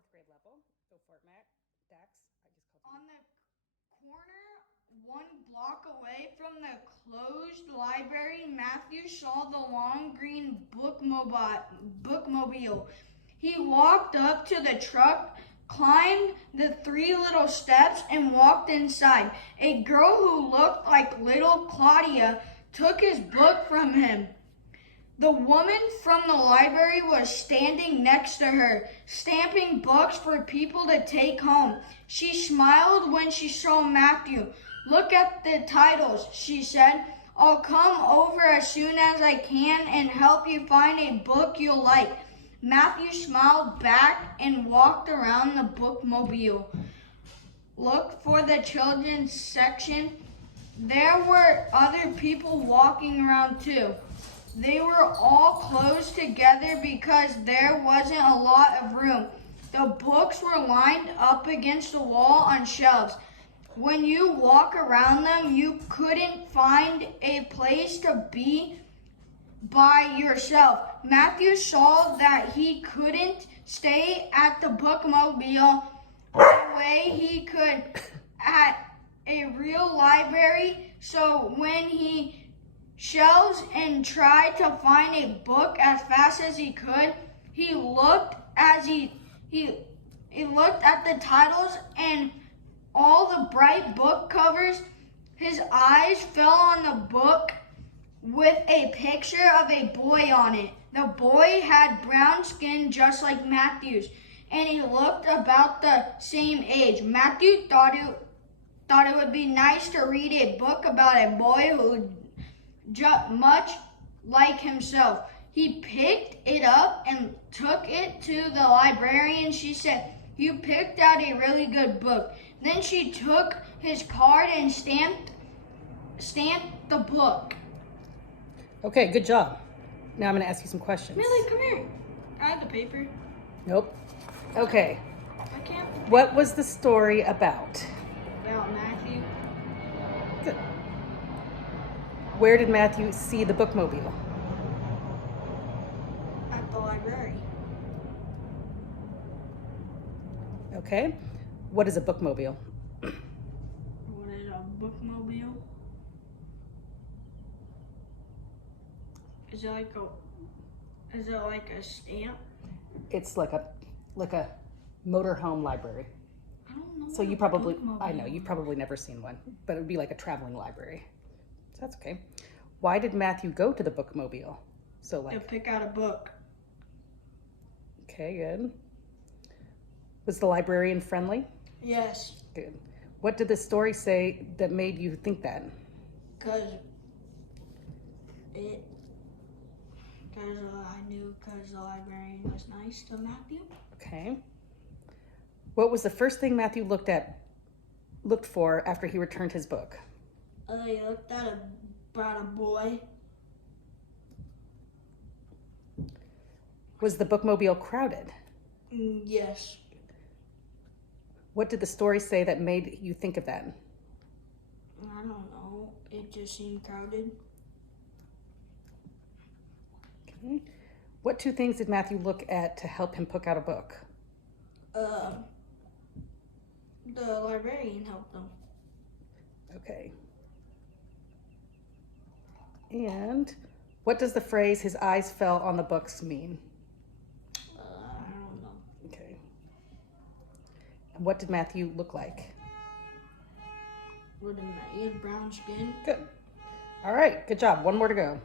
fourth grade level. Go for it, Mac. Dax. I just called On the corner, 1 block away from the closed library, Matthew saw the long green bookmobile. He walked up to the truck, climbed the 3 little steps, and walked inside. A girl who looked like little Claudia took his book from him. The woman from the library was standing next to her, stamping books for people to take home. She smiled when she saw Matthew. "Look at the titles," she said. "I'll come over as soon as I can and help you find a book you'll like." Matthew smiled back and walked around the bookmobile. Looked for the children's section. There were other people walking around too. They were all close together because there wasn't a lot of room. The books were lined up against the wall on shelves. When you walk around them, you couldn't find a place to be by yourself. Matthew saw that he couldn't stay at the bookmobile the way he could at a real library, so when he shelves and tried to find a book as fast as he could, he looked at the titles and all the bright book covers. His eyes fell on the book with a picture of a boy on it. The boy had brown skin just like Matthew's, and he looked about the same age. Matthew thought it would be nice to read a book about a boy who much like himself. He picked it up and took it to the librarian. She said, "You picked out a really good book." Then she took his card and stamped the book. Okay, good job. Now I'm going to ask you some questions. Millie, come here. I have the paper. Nope. Okay. I can't. What was the story about? About Matthew. Good. Where did Matthew see the bookmobile? At the library. Okay. What is a bookmobile? What is a bookmobile? Is it like a stamp? It's like a motorhome library. I don't know. So you probably, I know, you've probably never seen one, but it would be like a traveling library. So that's okay. Why did Matthew go to the bookmobile? To pick out a book. Okay, good. Was the librarian friendly? Yes. Good. What did the story say that made you think that? Because I knew because the librarian was nice to Matthew. Okay. What was the first thing Matthew looked for after he returned his book? He looked at about a boy. Was the bookmobile crowded? Yes. What did the story say that made you think of that? I don't know. It just seemed crowded. Okay. What 2 things did Matthew look at to help him pick out a book? The librarian helped him. Okay. And what does the phrase "his eyes fell on the books" mean? I don't know. Okay. And what did Matthew look like? He had brown skin. Good. All right, good job. One more to go.